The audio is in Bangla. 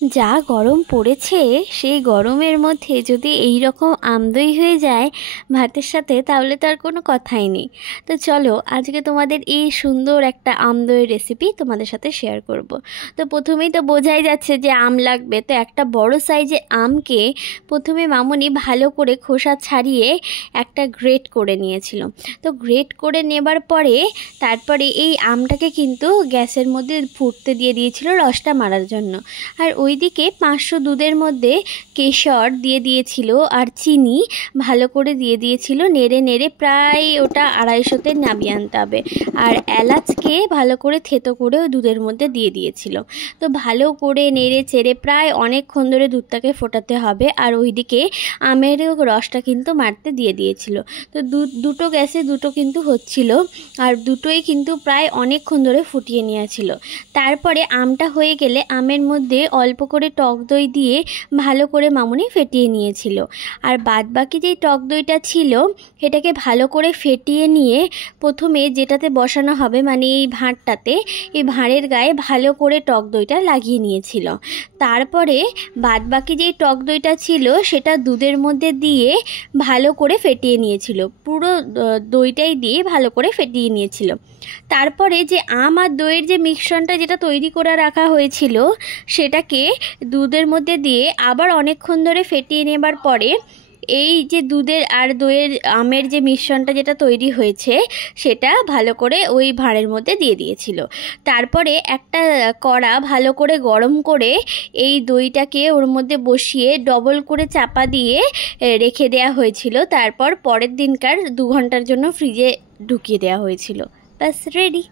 যা গরম পড়েছে সেই গরমের মধ্যে যদি এই রকম আমদই হয়ে যায় ভাতের সাথে, তাহলে তো আর কোনো কথাই নেই। তো চলো আজকে তোমাদের এই সুন্দর একটা আমদইয়ের রেসিপি তোমাদের সাথে শেয়ার করব। তো প্রথমেই তো বোঝাই যাচ্ছে যে আম লাগবে। তো একটা বড় সাইজের আমকে প্রথমে মামুনি ভালো করে খোসা ছাড়িয়ে একটা গ্রেট করে নিয়েছিল। তো গ্রেট করে নেবার পরে তারপরে এই আমটাকে কিন্তু গ্যাসের মধ্যে ফুটতে দিয়ে দিয়েছিল রসটা মারার জন্য। আর ওইদিকে 500 দুধের মধ্যে কেশর দিয়ে দিয়েছিল আর চিনি ভালো করে দিয়ে দিয়েছিল, নেড়ে নেড়ে প্রায় ওটা 250-তে নামিয়ে আনতে হবে। আর এলাচকে ভালো করে থেতো করে ওই দুধের মধ্যে দিয়ে দিয়েছিল। তো ভালো করে নেড়ে চেড়ে প্রায় অনেকক্ষণ ধরে দুধটাকে ফোটাতে হবে। আর ওইদিকে আমের রসটা কিন্তু মারতে দিয়ে দিয়েছিল। তো দুটো গ্যাসে দুটো কিন্তু হচ্ছিল, আর দুটোই কিন্তু প্রায় অনেকক্ষণ ধরে ফুটিয়ে নিয়েছিল। তারপরে আমটা হয়ে গেলে আমের মধ্যে অল্প করে টক দই দিয়ে ভালো করে মামুনি ফেটিয়ে নিয়েছিল। আর বাদবাকি যেই টক দইটা ছিল সেটাকে ভালো করে ফেটিয়ে নিয়ে প্রথমে যেটাতে বসানো হবে, মানে এই ভাঁড়টাতে, এই ভাঁড়ের গায়ে ভালো করে টক দইটা লাগিয়ে নিয়েছিল। তারপরে বাদবাকি যেই টক দইটা ছিল সেটা দুধের মধ্যে দিয়ে ভালো করে ফেটিয়ে নিয়েছিল, পুরো দইটাই দিয়ে ভালো করে ফেটিয়ে নিয়েছিল। তারপরে যে আম আর দইয়ের যে মিশ্রণটা যেটা তৈরি করে রাখা হয়েছিল সেটাকে দুধের মধ্যে দিয়ে আবার অনেকক্ষণ ধরে ফেটিয়ে নেবার পরে এই যে দুধের আর দইয়ের আমের যে মিশ্রণটা যেটা তৈরি হয়েছে সেটা ভালো করে ওই ভাঁড়ের মধ্যে দিয়ে দিয়েছিল। তারপরে একটা কড়া ভালো করে গরম করে এই দইটাকে ওর মধ্যে বসিয়ে ডবল করে চাপা দিয়ে রেখে দেওয়া হয়েছিল। তারপর পরের দিনকার 2 ঘন্টার জন্য ফ্রিজে ঢুকিয়ে দেওয়া হয়েছিল। ব্যাস রেডি।